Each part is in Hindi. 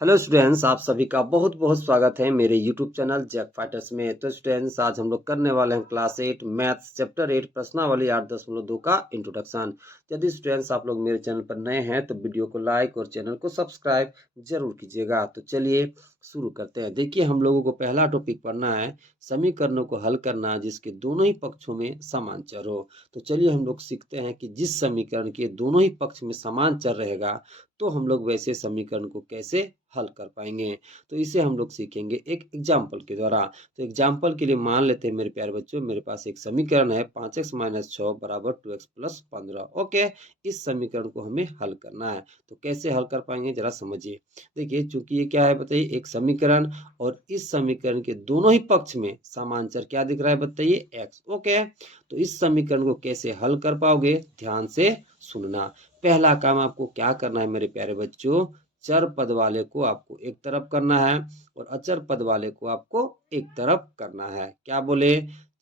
हेलो स्टूडेंट्स, आप सभी का बहुत बहुत स्वागत है मेरे यूट्यूब चैनल जैक फाइटर्स में। तो स्टूडेंट्स, आज हम लोग करने वाले हैं क्लास 8 मैथ्स चैप्टर 8 प्रश्नावली 8.2 का इंट्रोडक्शन। यदि स्टूडेंट्स आप लोग मेरे चैनल पर नए हैं तो वीडियो को लाइक और चैनल को सब्सक्राइब जरूर कीजिएगा। तो चलिए शुरू करते हैं। देखिए, हम लोगों को पहला टॉपिक पढ़ना है समीकरणों को हल करना जिसके दोनों ही पक्षों में समान चर हो। तो चलिए हम लोग सीखते हैं कि जिस समीकरण के दोनों ही पक्ष में समान चर रहेगा तो हम लोग वैसे समीकरण को कैसे हल कर पाएंगे। तो इसे हम लोग सीखेंगे एक एग्जाम्पल के द्वारा। तो एग्जाम्पल के लिए मान लेते हैं मेरे प्यारे बच्चों, मेरे पास एक समीकरण है 5x - 6 बराबर 2x + 15। ओके, इस समीकरण को हमें हल करना है। तो कैसे हल कर पाएंगे जरा समझिए। देखिए, चूंकि ये क्या है बताइए, एक समीकरण, और इस समीकरण के दोनों ही पक्ष में समान चर क्या दिख रहा है बताइए, x। ओके, तो इस समीकरण को कैसे हल कर पाओगे, ध्यान से सुनना। पहला काम आपको क्या करना है मेरे प्यारे बच्चों, चर पद वाले को आपको एक तरफ करना है और अचर पद वाले को आपको एक तरफ करना है। क्या बोले,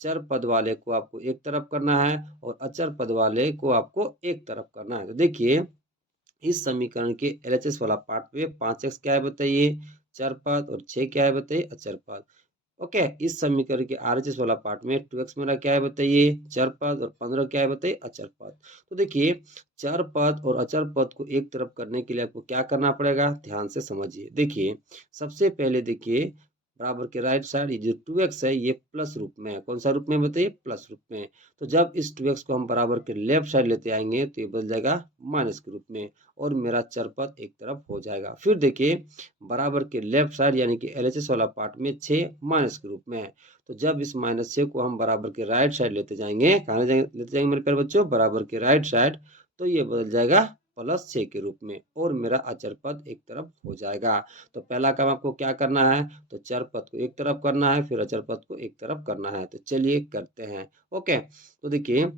चर पद वाले को आपको एक तरफ करना है और अचर पद वाले को आपको एक तरफ करना है। तो देखिए, इस समीकरण के एलएचएस वाला पार्ट में 5x क्या है बताइए, चर पद, और 6 क्या है बताइए, अचर पद। ओके, इस समीकरण के आरएचएस वाला पार्ट में 2x मेरा क्या है बताइए, चर पद, और 15 क्या है बताइए, अचर पद। तो देखिए, चर पद और अचर पद को एक तरफ करने के लिए आपको क्या करना पड़ेगा, ध्यान से समझिए। देखिए, सबसे पहले देखिए, बराबर के राइट साइड ये जो 2x है ये प्लस रूप में है। कौन सा रूप में बताइए, प्लस रूप में। तो जब इस 2x को हम बराबर के लेफ्ट साइड लेते आएंगे तो ये बदल जाएगा माइनस के रूप में, और मेरा चर पद एक तरफ हो जाएगा। फिर देखिए, बराबर के लेफ्ट साइड यानी कि एलएचएस वाला पार्ट में 6 माइनस के रूप में है। तो जब इस -6 को हम बराबर के राइट साइड लेते जाएंगे, कहाँ लेते जाएंगे मेरे प्यारे बच्चों, बराबर के राइट साइड, तो ये बदल जाएगा +6 के रूप में, और मेरा अचर पद एक तरफ हो जाएगा। तो पहला काम आपको क्या करना है, तो चर पद को एक तरफ करना है, फिर अचर पद को एक तरफ करना है। तो चलिए करते हैं। ओके, तो देखिए,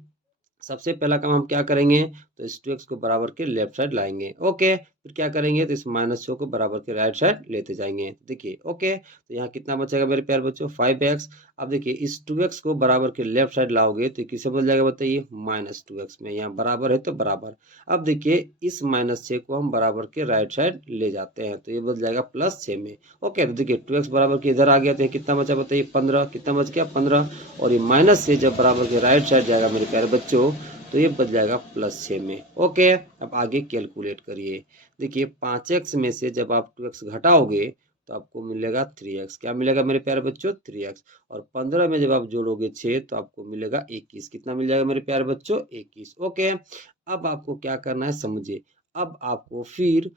सबसे पहला काम हम क्या करेंगे, तो इस 2x को बराबर के लेफ्ट साइड लाएंगे। ओके, फिर क्या करेंगे, तो इस -6 को बराबर के राइट साइड लेते जाएंगे। देखिए, ओके, तो यहाँ कितना बचेगा मेरे प्यारे बच्चों, 5x। अब देखिए, इस 2x को बराबर के लेफ्ट साइड लाओगे तो किससे बदल जाएगा बताइए, -2x में। यहाँ बराबर है तो बराबर। अब देखिए, इस -6 को हम बराबर के राइट साइड ले जाते हैं तो ये बदल जाएगा +6 में। ओके, तो देखिए 2x बराबर के इधर आ गया तो ये कितना बचा बताइए, 15। कितना बच गया, 15। और ये माइनस से जब बराबर के राइट साइड जाएगा मेरे प्यारे बच्चों तो ये बच जाएगा +6 में। ओके, अब आगे कैलकुलेट करिए। देखिए, 5x में से जब आप 2x घटाओगे तो आपको मिलेगा 3x। क्या मिलेगा मेरे प्यारे बच्चों, 3x। और 15 में जब आप जोड़ोगे 6 तो आपको मिलेगा 21। कितना मिल जाएगा मेरे प्यारे बच्चों, 21। ओके, अब आपको क्या करना है समझिए। अब आपको फिर,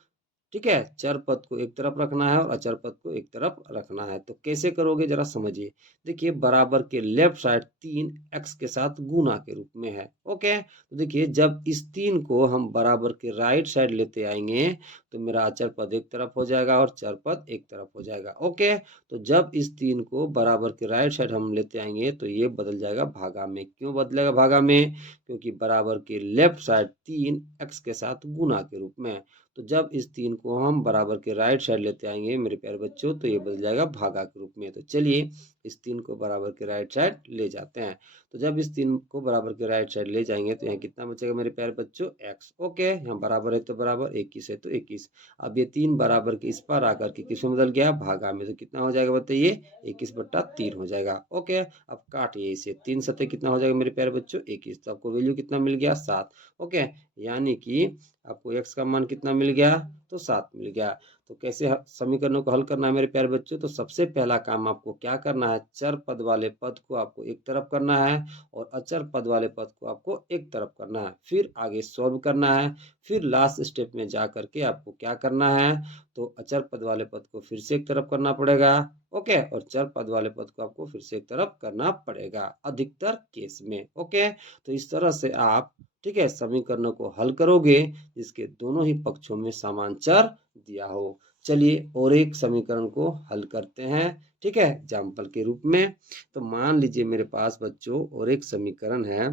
ठीक है, चर पद को एक तरफ रखना है और अचर पद को एक तरफ रखना है। तो कैसे करोगे जरा समझिए। देखिए, बराबर के लेफ्ट साइड 3x के साथ गुना के रूप में है। ओके, तो देखिए, जब इस 3 को हम बराबर के राइट साइड लेते आएंगे तो मेरा अचर पद एक तरफ हो जाएगा और चर पद एक तरफ हो जाएगा। ओके, तो जब इस 3 को बराबर के राइट साइड हम लेते आएंगे तो ये बदल जाएगा भागा में। क्यों बदलेगा भागा में, क्योंकि बराबर के लेफ्ट साइड 3x के साथ गुना के रूप में है। तो जब इस 3 को हम बराबर के राइट साइड लेते आएंगे मेरे प्यारे बच्चों तो ये बदल जाएगा भागा के रूप में। तो चलिए, इस 3 को बराबर के राइट साइड ले जाते हैं। तो जब इस 3 को बराबर के राइट साइड ले जाएंगे तो यहाँ कितना बचेगा मेरे प्यारे बच्चों, x। ओके, यहाँ बराबर है तो बराबर, 21 है तो 21। अब ये 3 बराबर के इस पार आकर के किस में बदल गया, भागा में। तो कितना हो जाएगा बताइए, 21/3 हो जाएगा। ओके, अब काटिए इसे, 3 सतह कितना हो जाएगा मेरे प्यारे बच्चों, 21। तो आपको वैल्यू कितना मिल गया, 7। ओके, यानी कि आपको x का मान कितना मिल गया, तो 7 मिल गया। तो कैसे समीकरणों को हल करना है मेरे प्यारे बच्चों, तो सबसे पहला काम आपको क्या करना है, चर पद वाले पद को आपको एक तरफ करना है और अचर पद वाले पद को आपको एक तरफ करना है। फिर आगे सॉल्व करना है। फिर लास्ट स्टेप में जा करके आपको क्या करना है, तो अचर पद वाले पद को फिर से एक तरफ करना पड़ेगा। ओके, और चर पद वाले पद को आपको फिर से एक तरफ करना पड़ेगा अधिकतर केस में। ओके, तो इस तरह से आप, ठीक है, समीकरणों को हल करोगे जिसके दोनों ही पक्षों में समान चर दिया हो। चलिए और एक समीकरण को हल करते हैं, ठीक है, एग्जाम्पल के रूप में। तो मान लीजिए मेरे पास बच्चों और एक समीकरण है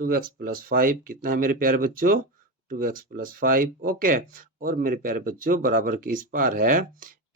2x + 5। कितना है मेरे प्यारे बच्चों, 2x + 5। ओके, और मेरे प्यारे बच्चों बराबर की इस पार है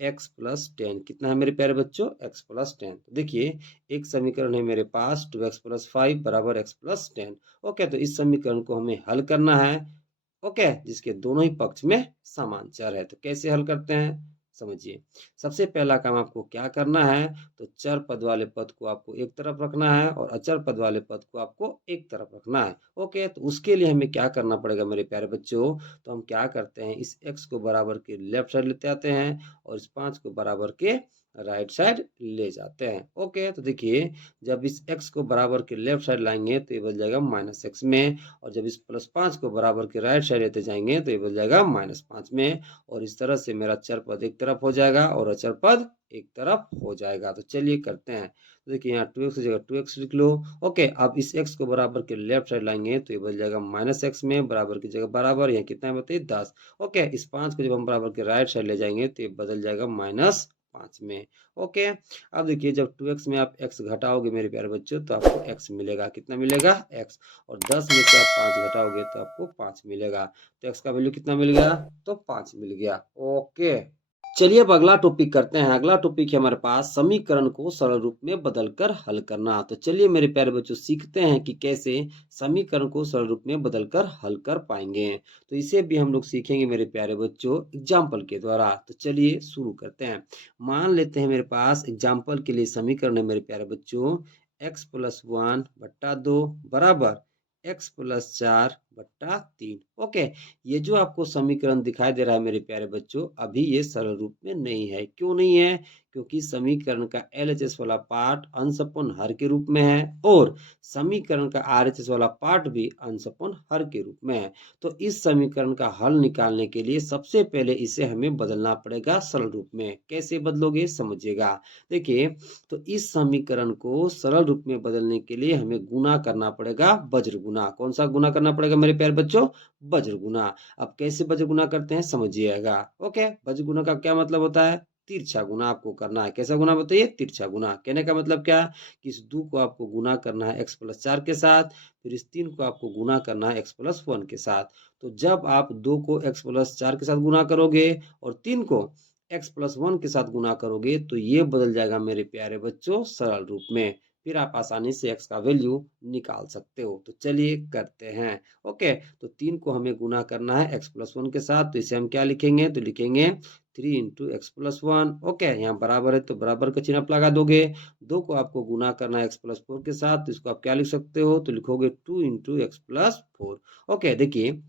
x + 10। कितना है मेरे प्यारे बच्चों, x + 10। तो देखिए, एक समीकरण है मेरे पास 2x + 5 बराबर x + 10। ओके, तो इस समीकरण को हमें हल करना है। ओके, जिसके दोनों ही पक्ष में समान चर है। तो कैसे हल करते हैं समझिए। सबसे पहला काम आपको क्या करना है, तो चर पद वाले पद को आपको एक तरफ रखना है और अचर पद वाले पद को आपको एक तरफ रखना है। ओके, तो उसके लिए हमें क्या करना पड़ेगा मेरे प्यारे बच्चों, तो हम क्या करते हैं, इस x को बराबर के लेफ्ट साइड लेते आते हैं और इस 5 को बराबर के राइट साइड ले जाते हैं। ओके, तो देखिए जब इस x को बराबर के लेफ्ट साइड लाएंगे तो ये बन जाएगा -x में, और जब इस +5 को बराबर के राइट साइड लेते जाएंगे तो ये बन जाएगा -5 में, और इस तरह से मेरा चर पद एक तरफ हो जाएगा और अचर पद एक तरफ हो जाएगा। तो चलिए करते हैं। तो देखिए यहाँ 2x की जगह 2x लिख लो। ओके, अब इस x को बराबर के लेफ्ट साइड लाएंगे तो ये बन जाएगा -x में, बराबर की जगह बराबर, यहाँ कितना है बताइए 10। ओके, इस 5 को जब हम बराबर के राइट साइड ले जाएंगे तो ये बदल जाएगा -5 में। ओके, अब देखिए जब 2x में आप x घटाओगे मेरे प्यारे बच्चों तो आपको x मिलेगा, कितना मिलेगा x, और 10 में से आप 5 घटाओगे तो आपको 5 मिलेगा। तो x का वैल्यू कितना मिल गया, तो 5 मिल गया। ओके, चलिए अब अगला टॉपिक करते हैं। अगला टॉपिक है हमारे पास समीकरण को सरल रूप में बदलकर हल करना। तो चलिए मेरे प्यारे बच्चों सीखते हैं कि कैसे समीकरण को सरल रूप में बदलकर हल कर पाएंगे। तो इसे भी हम लोग सीखेंगे मेरे प्यारे बच्चों एग्जाम्पल के द्वारा। तो चलिए शुरू करते हैं। मान लेते हैं मेरे पास एग्जाम्पल के लिए समीकरण है मेरे प्यारे बच्चों x+1/2 बराबर x+4/3। ओके, ये जो आपको समीकरण दिखाई दे रहा है मेरे प्यारे बच्चों, अभी ये सरल रूप में नहीं है। क्यों नहीं है, क्योंकि समीकरण का LHS वाला पार्ट अंश अपॉन हर के रूप में है और समीकरण का RHS वाला पार्ट भी अंश अपॉन हर के रूप में है। तो इस समीकरण का हल निकालने के लिए सबसे पहले इसे हमें बदलना पड़ेगा सरल रूप में। कैसे बदलोगे समझिएगा। देखिए, तो इस समीकरण को सरल रूप में बदलने के लिए हमें गुना करना पड़ेगा वज्र गुना। कौन सा गुना करना पड़ेगा मेरे प्यारे बच्चों, वज्र गुना। अब कैसे वज्र गुना करते हैं समझिएगा। ओके, वज्र गुना का क्या मतलब होता है, तिरछा गुना आपको करना है। कैसा गुना बताइए, तिरछा गुना। कहने का मतलब क्या, कि इस 2 को आपको गुना करना है x+4 के साथ, फिर इस 3 को आपको गुना करना है x+1 के साथ। तो जब आप 2 को x+4 के साथ गुना करोगे और 3 को x+1 के साथ गुना करोगे तो ये बदल जाएगा मेरे प्यारे बच्चों सरल रूप में। फिर आप आसानी से x का वैल्यू निकाल सकते हो। तो चलिए करते हैं। ओके, तो 3 को हमें गुना करना है x+1 के साथ, तो इसे हम क्या लिखेंगे, तो लिखेंगे 3 × x+1। ओके, यहाँ बराबर है तो बराबर का चिन्ह आप लगा दोगे। 2 को आपको गुना करना है x+4 के साथ, तो इसको आप क्या लिख सकते हो, तो लिखोगे 2 × x+4। ओके, देखिए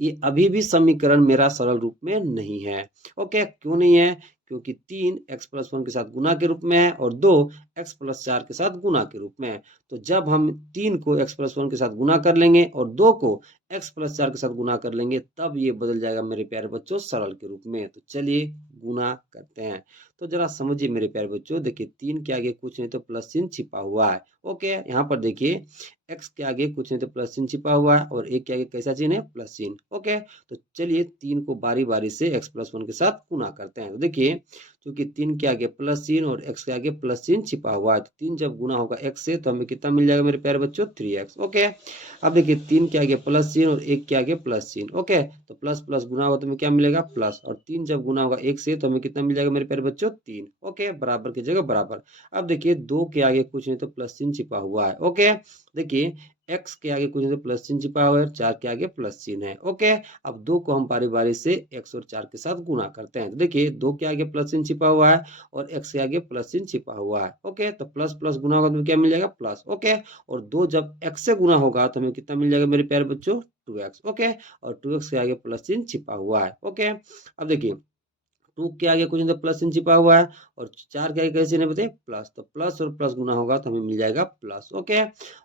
ये अभी भी समीकरण मेरा सरल रूप में नहीं है। ओके, क्यों नहीं है, क्योंकि 3 x+1 के साथ गुना के रूप में है और 2 x+4 के साथ गुना के रूप में है। तो जब हम 3 को x+1 के साथ गुना कर लेंगे और 2 को x+4 के साथ गुना कर लेंगे तब ये बदल जाएगा मेरे प्यारे बच्चों सरल के रूप में। तो चलिए गुना करते हैं। तो जरा समझिए मेरे प्यारे बच्चों, देखिए 3 के आगे कुछ नहीं तो प्लस चिन्ह छिपा हुआ है। ओके, यहाँ पर देखिए x के आगे कुछ नहीं तो प्लस चिन्ह छिपा हुआ है और 1 के आगे कैसा चिन्ह है, प्लस चिन्ह। ओके, तो चलिए 3 को बारी बारी से x+1 के साथ गुना करते हैं। तो देखिए क्योंकि 3 के आगे प्लस चिन्ह और x के आगे प्लस चिन्ह छिपा हुआ है, तो 3 जब गुना होगा x से तो हमें कितना मिल जाएगा मेरे प्यारे बच्चों, 3x। ओके, अब देखिए 3 के आगे प्लस चिन्ह और 1 के आगे प्लस चिन्ह। ओके, तो प्लस प्लस गुना होगा तो हमें क्या मिलेगा, प्लस, और 3 जब गुना होगा 1 से तो हमें कितना मिल जाएगा मेरे प्यारे बच्चों, 3। ओके, बराबर की जगह बराबर। अब देखिए 2 के आगे कुछ नहीं तो प्लस चिन्ह छिपा हुआ है। ओके, देखिए x के आगे कुछ नहीं तो प्लस चिन्ह छिपा हुआ है, 4 के आगे प्लस चिन्ह है। ओके, अब 2 को हम बारी बारी से x और 4 के साथ गुना करते हैं। तो देखिए 2 के आगे प्लस चिन्ह छिपा हुआ है और x के आगे प्लस चिन्ह छिपा हुआ है। ओके, तो प्लस प्लस गुना होगा तो क्या मिल जाएगा, प्लस। ओके, और 2 जब x से गुना होगा तो हमें कितना मिल जाएगा मेरे प्यारे बच्चों, 2x। ओके, और 2x के आगे प्लस चिन्ह छिपा हुआ है। ओके, अब देखिए 2 के आगे कुछ नहीं तो प्लस चिन्ह छिपा हुआ है और 4 के आगे कैसे चिन्ह बताइए, प्लस। तो प्लस और प्लस गुना होगा तो हमें मिल जाएगा प्लस। ओके,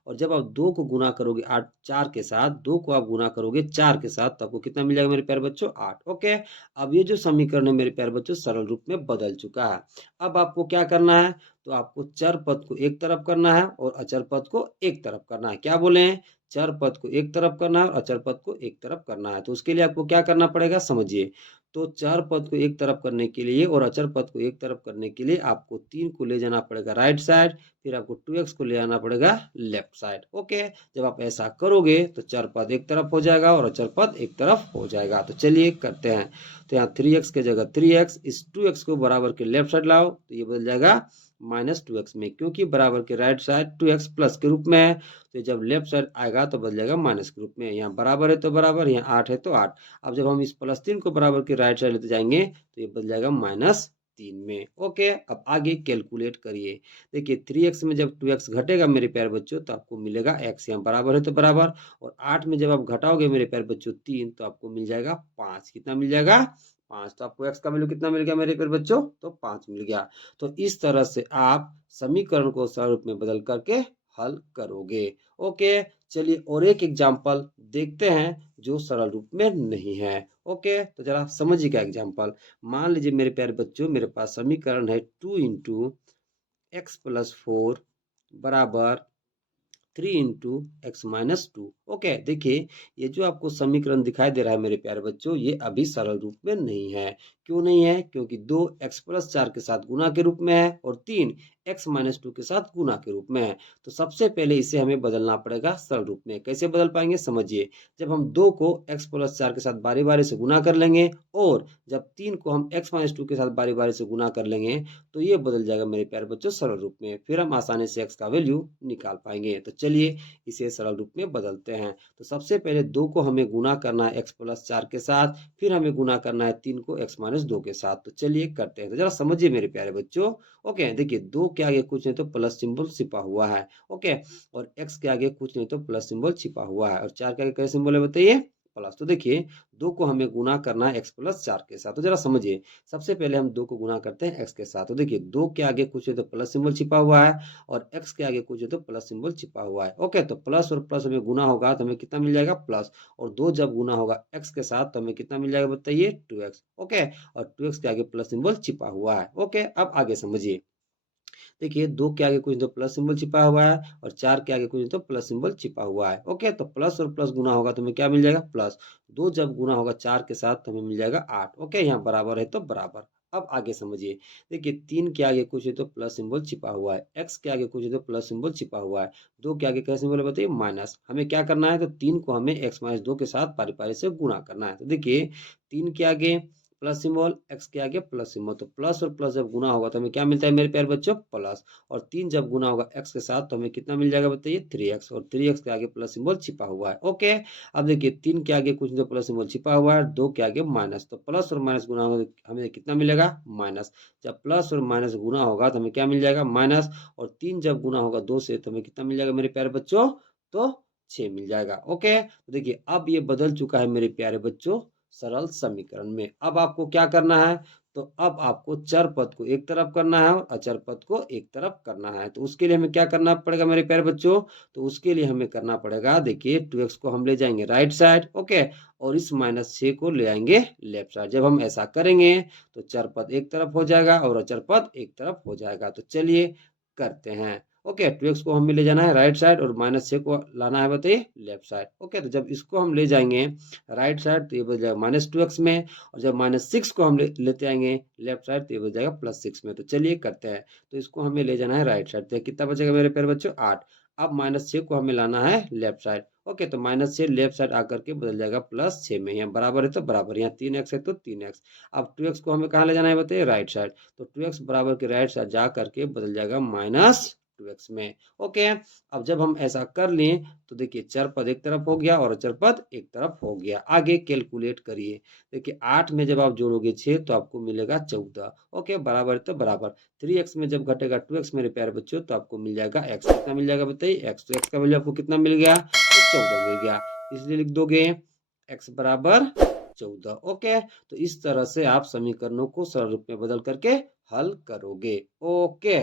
और जब आप 2 को गुना करोगे 8 4 के साथ, 2 को आप गुना करोगे 4 के साथ तो आपको कितना मिल जाएगा मेरे प्यारे बच्चों, 8। ओके, अब ये जो समीकरण है मेरे प्यारे बच्चों सरल रूप में बदल चुका है। अब आपको क्या करना है, तो आपको चर पद को एक तरफ करना है और अचर पद को एक तरफ करना है। क्या बोले हैं, चर पद को एक तरफ करना है और अचर पद को एक तरफ करना है। तो उसके लिए आपको क्या करना पड़ेगा समझिए। तो चर पद को एक तरफ करने के लिए और अचर पद को एक तरफ करने के लिए आपको 3 को ले जाना पड़ेगा राइट साइड, फिर आपको 2x को ले जाना पड़ेगा लेफ्ट साइड। ओके, जब आप ऐसा करोगे तो चर पद एक तरफ हो जाएगा और अचर पद एक तरफ हो जाएगा। तो चलिए करते हैं। तो यहाँ 3x के जगह 3x, इस 2x को बराबर के लेफ्ट साइड लाओ तो ये बदल जाएगा -2x में, क्योंकि बराबर के राइट साइड 2x प्लस के रूप में है, तो जब लेफ्ट साइड आएगा तो बदल जाएगा माइनस के रूप में। यहाँ बराबर है तो बराबर, यहाँ 8 है तो 8। अब जब हम इस +3 को बराबर के राइट साइड लेते जाएंगे तो ये बदल जाएगा -3 में। ओके, अब आगे कैलकुलेट करिए। देखिए 3x में जब 2x घटेगा मेरे प्यारे बच्चों तो आपको मिलेगा x, यहाँ बराबर है तो बराबर, और 8 में जब आप घटाओगे मेरे प्यारे बच्चों 3 तो आपको मिल जाएगा 5। कितना मिल जाएगा? 5। तो आपको x का वैल्यू कितना मिल गया मेरे प्यारे बच्चों? तो 5 मिल गया। तो इस तरह से आप समीकरण को सरल रूप में बदल करके हल करोगे। ओके, चलिए और एक एग्जाम्पल देखते हैं जो सरल रूप में नहीं है। ओके, तो जरा समझिएगा एग्जाम्पल। मान लीजिए मेरे प्यारे बच्चों, मेरे पास समीकरण है 2 इंटू एक्स प्लस 4 बराबर 3 इंटू एक्स माइनस 2। ओके, देखिए ये जो आपको समीकरण दिखाई दे रहा है मेरे प्यारे बच्चों, ये अभी सरल रूप में नहीं है। क्यों नहीं है? क्योंकि 2 एक्स प्लस 4 के साथ गुना के रूप में है और 3 एक्स माइनस 2 के साथ गुना के रूप में है। तो सबसे पहले इसे हमें बदलना पड़ेगा सरल रूप में। कैसे बदल पाएंगे समझिए। जब हम 2 को एक्स प्लस 4 के साथ बारी बारी से गुना कर लेंगे और जब 3 को हम एक्स माइनस 2 के साथ बारी बारी से गुना कर लेंगे तो ये बदल जाएगा मेरे प्यारे बच्चों सरल रूप में। फिर हम आसानी से एक्स का वैल्यू निकाल पाएंगे। तो चलिए इसे सरल रूप में बदलते हैं। तो सबसे पहले 2 को हमें गुना करना है एक्स प्लस 4 के साथ, फिर हमें गुना करना है 3 को एक्स माइनस 2 के साथ। तो चलिए करते हैं। तो जरा समझिए मेरे प्यारे बच्चों। ओके, देखिए 2 के आगे कुछ नहीं तो प्लस सिंबल छिपा हुआ है। ओके, और एक्स के आगे कुछ नहीं तो प्लस सिंबल छिपा हुआ है, और 4 के आगे क्या सिंबल है बताइए? प्लस। तो देखिए 2 को हमें गुना करना है एक्स प्लस 4 के साथ। तो जरा समझिए, सबसे पहले हम 2 को गुना करते हैं एक्स के साथ। तो देखिए 2 के आगे कुछ है तो प्लस सिंबल छिपा हुआ है और एक्स के आगे कुछ है तो प्लस सिंबल छिपा हुआ है। ओके, तो प्लस और प्लस हमें गुना होगा तो हमें कितना मिल जाएगा? प्लस। और 2 जब गुना होगा एक्स के साथ तो हमें कितना मिल जाएगा बताइए? 2x। ओके, और 2x के आगे प्लस सिंबल छिपा हुआ है। ओके, अब आगे समझिए। देखिए 2 के आगे कुछ तो प्लस सिंबल छिपा हुआ है और 4 के आगे कुछ तो प्लस सिंबल छिपा हुआ है। ओके, तो प्लस और प्लस गुना होगा तो हमें क्या मिल जाएगा? प्लस। 2 जब गुना होगा 4 के साथ तो हमें मिल जाएगा 8। ओके, यहाँ बराबर है तो बराबर। अब आगे समझिए। देखिए 3 के आगे कुछ है तो प्लस सिंबल छिपा हुआ है, एक्स के आगे कुछ है तो प्लस सिंबल छिपा हुआ है, 2 के आगे क्या सिंबल है बताइए? माइनस। हमें क्या करना है? तो 3 को हमें एक्स माइनस 2 के साथ पारी पारी से गुना करना है। तो देखिए 3 के आगे प्लस सिंबल, एक्स के आगे प्लस सिंबल, तो प्लस और प्लस जब गुना होगा तो हमें क्या मिलता है मेरे प्यारे बच्चों? प्लस। और 3 जब गुना होगा एक्स के साथ तो हमें कितना मिल जाएगा बताइए? 3x, और 3x के आगे प्लस सिंबल छिपा हुआ है। ओके, अब देखिए 3 के आगे कुछ तो प्लस सिंबल छिपा हुआ है, 2 के आगे माइनस, तो प्लस और माइनस गुना होगा तो हमें कितना मिलेगा? माइनस। जब प्लस और माइनस गुना होगा तो हमें क्या मिल जाएगा? माइनस। और 3 जब गुना होगा 2 से तो हमें कितना मिल जाएगा मेरे प्यारे बच्चों? तो 6 मिल जाएगा। ओके, तो देखिए अब ये बदल चुका है मेरे प्यारे बच्चों सरल समीकरण में। अब आपको क्या करना है? तो अब आपको चर पद को एक तरफ करना है और अचर पद को एक तरफ करना है। तो उसके लिए हमें क्या करना पड़ेगा मेरे प्यारे बच्चों? तो उसके लिए हमें करना पड़ेगा, देखिए 2x को हम ले जाएंगे राइट साइड। ओके, और इस -6 को ले आएंगे लेफ्ट साइड। जब हम ऐसा करेंगे तो चर पद एक तरफ हो जाएगा और अचर पद एक तरफ हो जाएगा। तो चलिए करते हैं। ओके, 2x को हमें ले जाना है राइट साइड और -6 को लाना है बताइए लेफ्ट साइड। ओके, तो जब इसको हम ले जाएंगे राइट साइड तो ये बन जाएगा -2x में, और जब -6 को हम लेते आएंगे लेफ्ट साइड तो ये बन जाएगा +6 में। तो चलिए करते हैं। तो इसको हमें ले जाना है राइट साइड, तो कितना बचेगा मेरे प्यारे बच्चों? 8। अब -6 को हमें लाना है लेफ्ट साइड। ओके, तो -6 लेफ्ट साइड आकर के बदल जाएगा +6 में। यहाँ बराबर है तो बराबर, यहाँ 3x है तो 3x। अब 2x को हमें कहाँ ले जाना है बताइए? Right side. तो 2x बराबर के राइट साइड जा करके बदल जाएगा -2x में। ओके, अब जब हम ऐसा कर लें तो देखिए चर पद एक तरफ हो गया और अचर पद एक तरफ हो गया। आगे कैलकुलेट करिए। देखिए 8 में जब आप जोड़ोगे 6 तो आपको मिलेगा 14। ओके, बराबर तो बराबर। 3x में जब घटेगा 2x मेरे प्यारे बच्चों तो आपको मिल जाएगा x। कितना मिल जाएगा बताइए? x। तो x का वैल्यू आपको कितना मिल गया? तो 14 मिल गया। इसलिए लिख दोगे x बराबर 14। ओके, तो इस तरह से आप समीकरणों को सरल रूप में बदल करके हल करोगे। ओके।